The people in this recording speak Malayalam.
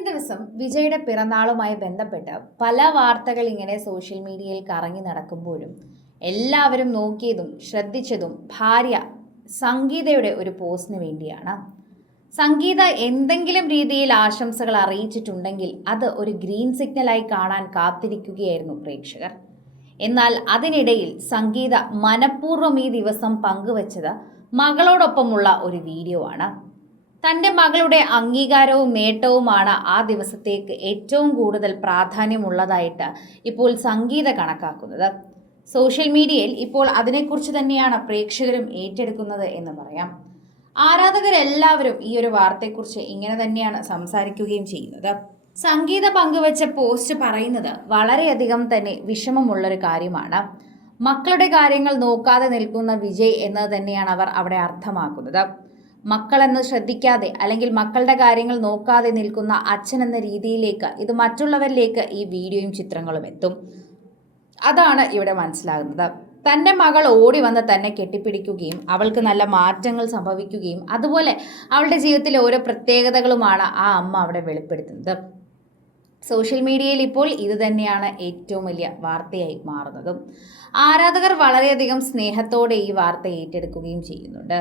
കഴിഞ്ഞ ദിവസം വിജയുടെ പിറന്നാളുമായി ബന്ധപ്പെട്ട് പല വാർത്തകൾ ഇങ്ങനെ സോഷ്യൽ മീഡിയയിൽ കറങ്ങി നടക്കുമ്പോഴും എല്ലാവരും നോക്കിയതും ശ്രദ്ധിച്ചതും ഭാര്യ സംഗീതയുടെ ഒരു പോസ്റ്റിന് വേണ്ടിയാണ്. സംഗീത എന്തെങ്കിലും രീതിയിൽ ആശംസകൾ അറിയിച്ചിട്ടുണ്ടെങ്കിൽ അത് ഒരു ഗ്രീൻ സിഗ്നലായി കാണാൻ കാത്തിരിക്കുകയായിരുന്നു പ്രേക്ഷകർ. എന്നാൽ അതിനിടയിൽ സംഗീത മനഃപൂർവ്വം ഈ ദിവസം പങ്കുവച്ചത് മകളോടൊപ്പമുള്ള ഒരു വീഡിയോ ആണ്. തൻ്റെ മകളുടെ അംഗീകാരവും നേട്ടവുമാണ് ആ ദിവസത്തേക്ക് ഏറ്റവും കൂടുതൽ പ്രാധാന്യമുള്ളതായിട്ട് ഇപ്പോൾ സംഗീത കണക്കാക്കുന്നത്. സോഷ്യൽ മീഡിയയിൽ ഇപ്പോൾ അതിനെക്കുറിച്ച് തന്നെയാണ് പ്രേക്ഷകരും ഏറ്റെടുക്കുന്നത് എന്ന് പറയാം. ആരാധകരെല്ലാവരും ഈ ഒരു വാർത്തയെക്കുറിച്ച് ഇങ്ങനെ തന്നെയാണ് സംസാരിക്കുകയും ചെയ്യുന്നത്. സംഗീത പങ്കുവച്ച പോസ്റ്റ് പറയുന്നത് വളരെയധികം തന്നെ വിഷമമുള്ളൊരു കാര്യമാണ്. മക്കളുടെ കാര്യങ്ങൾ നോക്കാതെ നിൽക്കുന്ന വിജയ് എന്നത് തന്നെയാണ് അവർ അവിടെ അർത്ഥമാക്കുന്നത്. മക്കളെന്ന് ശ്രദ്ധിക്കാതെ അല്ലെങ്കിൽ മക്കളുടെ കാര്യങ്ങൾ നോക്കാതെ നിൽക്കുന്ന അച്ഛൻ എന്ന രീതിയിലേക്ക് ഇത് മറ്റുള്ളവരിലേക്ക് ഈ വീഡിയോയും ചിത്രങ്ങളും എത്തും. അതാണ് ഇവിടെ മനസ്സിലാകുന്നത്. തൻ്റെ മകൾ ഓടി വന്ന് തന്നെ കെട്ടിപ്പിടിക്കുകയും അവൾക്ക് നല്ല മാറ്റങ്ങൾ സംഭവിക്കുകയും അതുപോലെ അവളുടെ ജീവിതത്തിലെ ഓരോ പ്രത്യേകതകളുമാണ് ആ അമ്മ അവിടെ വെളിപ്പെടുത്തുന്നത്. സോഷ്യൽ മീഡിയയിൽ ഇപ്പോൾ ഇത് തന്നെയാണ് ഏറ്റവും വലിയ വാർത്തയായി മാറുന്നതും. ആരാധകർ വളരെയധികം സ്നേഹത്തോടെ ഈ വാർത്ത ഏറ്റെടുക്കുകയും ചെയ്യുന്നുണ്ട്.